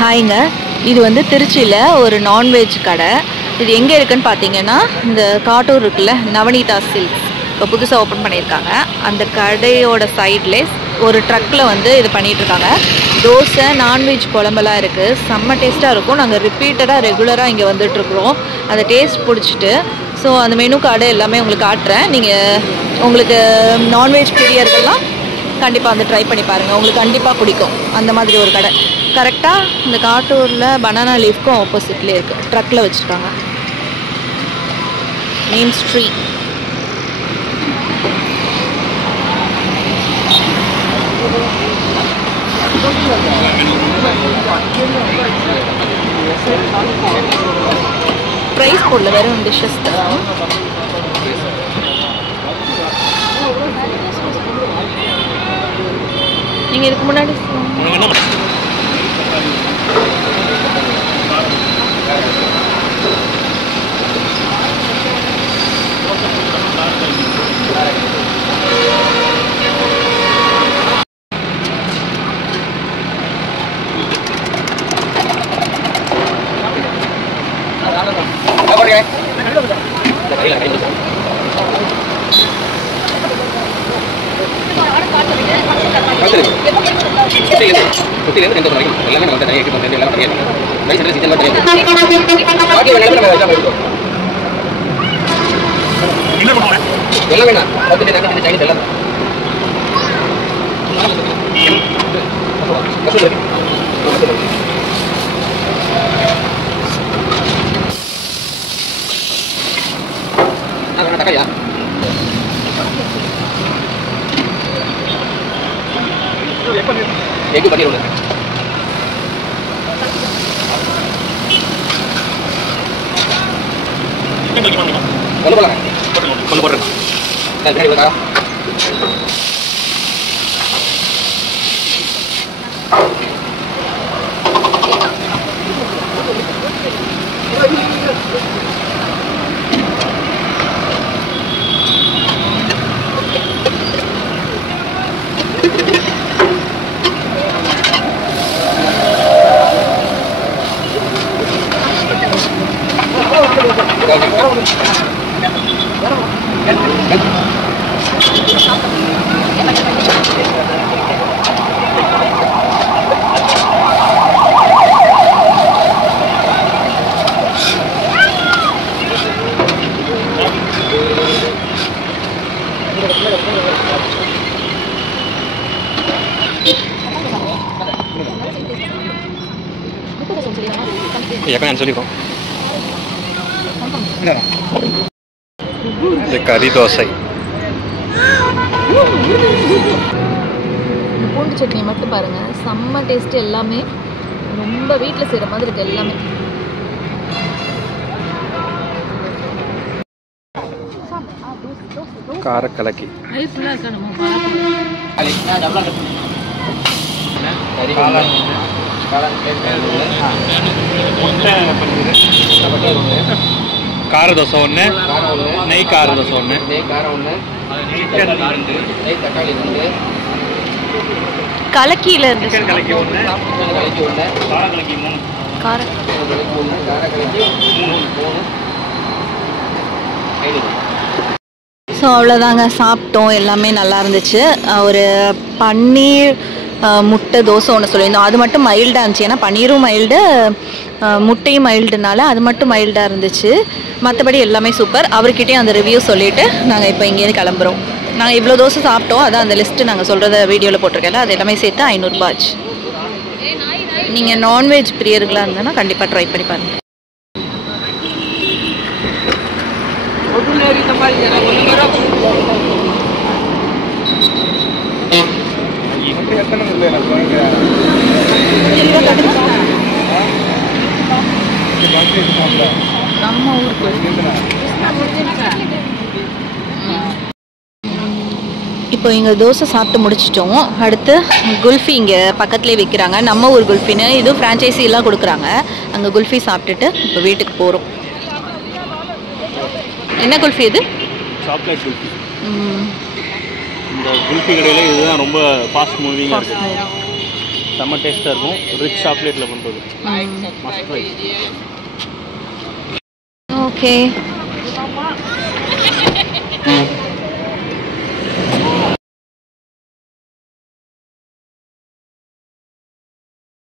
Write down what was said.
ஹாய்ங்க, இது வந்து திருச்சியில் ஒரு நான்வெஜ் கடை. இது எங்கே இருக்குன்னு பார்த்தீங்கன்னா, இந்த காட்டூர் இருக்குல்ல, நவநீதா சில்க்ஸ் இப்போ புதுசாக ஓப்பன் பண்ணியிருக்காங்க. அந்த கடையோட சைட்லே ஒரு ட்ரக்கில் வந்து இது பண்ணிகிட்ருக்காங்க. தோசை, நான்வெஜ் குழம்பெல்லாம் இருக்குது. செம்ம டேஸ்ட்டாக இருக்கும். நாங்கள் ரிப்பீட்டடாக ரெகுலராக இங்கே வந்துட்டுருக்குறோம். அந்த டேஸ்ட் பிடிச்சிட்டு ஸோ அந்த மெனு கார்டு எல்லாமே உங்களுக்கு காட்டுறேன். நீங்கள் உங்களுக்கு நான்வெஜ் பிரியர்கள்லாம் கண்டிப்பாக வந்து ட்ரை பண்ணி பாருங்கள். உங்களுக்கு கண்டிப்பாக பிடிக்கும். அந்த மாதிரி ஒரு கடை கரெக்டாக இந்த காட்டூரில் பனானா லீஃப்க்கும் ஆப்போசிட்லேயே இருக்குது. ட்ரக்கில் வச்சுருக்காங்க. Main street. ப்ரைஸ் போடல, வெறும் டிஷ்ஷஸ் தான். நீங்கள் இதுக்கு முன்னாடி எக்கு பன்னீர் ஒன்று கொண்டு போகலாம். கொண்டு போடுறேன். கறி தோசை, பூண்டு சட்னி மட்டும் பாருங்க, செம்ம டேஸ்ட். எல்லாமே ரொம்ப வீட்டில் செய்கிற மாதிரி இருக்கு எல்லாமே. காரக்கலக்கி, கார தோசை ஒன்று, நெய் கார தோசை ஒன்று, கலக்கியில் இருந்து கலக்கி ஒன்று, கார. ஸோ அவ்வளோதாங்க, சாப்பிட்டோம். எல்லாமே நல்லா இருந்துச்சு. ஒரு பன்னீர் முட்டை தோசை ஒன்று சொல்லியிருந்தோம். அது மட்டும் மைல்டாக இருந்துச்சு. ஏன்னா பன்னீரும் மைல்டு, முட்டையும் மைல்டுனால அது மட்டும் மைல்டாக இருந்துச்சு. மற்றபடி எல்லாமே சூப்பர். அவர்கிட்டையும் அந்த ரிவ்யூ சொல்லிவிட்டு நாங்கள் இப்போ இங்கேருந்து கிளம்புறோம். நாங்கள் இவ்வளோ தோசை சாப்பிட்டோம். அதான் அந்த லிஸ்ட்டு நாங்கள் சொல்கிறத வீடியோவில் போட்டிருக்கேன்ல, அது எல்லாமே சேர்த்து 500 ரூபாய் ஆச்சு. நீங்கள் நான்வெஜ் பிரியர்களாக இருந்ததுன்னா கண்டிப்பாக ட்ரை பண்ணி பாருங்கள். நம்ம ஊருக்கு இப்போ இங்கே தோசை சாப்பிட்டு முடிச்சிட்டோம். அடுத்து குல்ஃபி இங்கே பக்கத்துலேயே விற்கிறாங்க. நம்ம ஊர் குல்ஃபின்னு இதுவும் ஃப்ரான்ச்சைஸி எல்லாம் கொடுக்குறாங்க. அங்கே குல்ஃபி சாப்பிட்டுட்டு இப்போ வீட்டுக்கு போகிறோம். என்ன குல்ஃபி இது? சாக்லேட் குல்ஃபி. இந்த குல்ஃபி கடையில் இதுதான் ரொம்ப ஃபாஸ்ட் மூவிங்காக இருக்குது. செம்ம டேஸ்ட்டாக இருக்கும். ரிச் சாக்லேட்டில் பண்ணுறது. ஓகே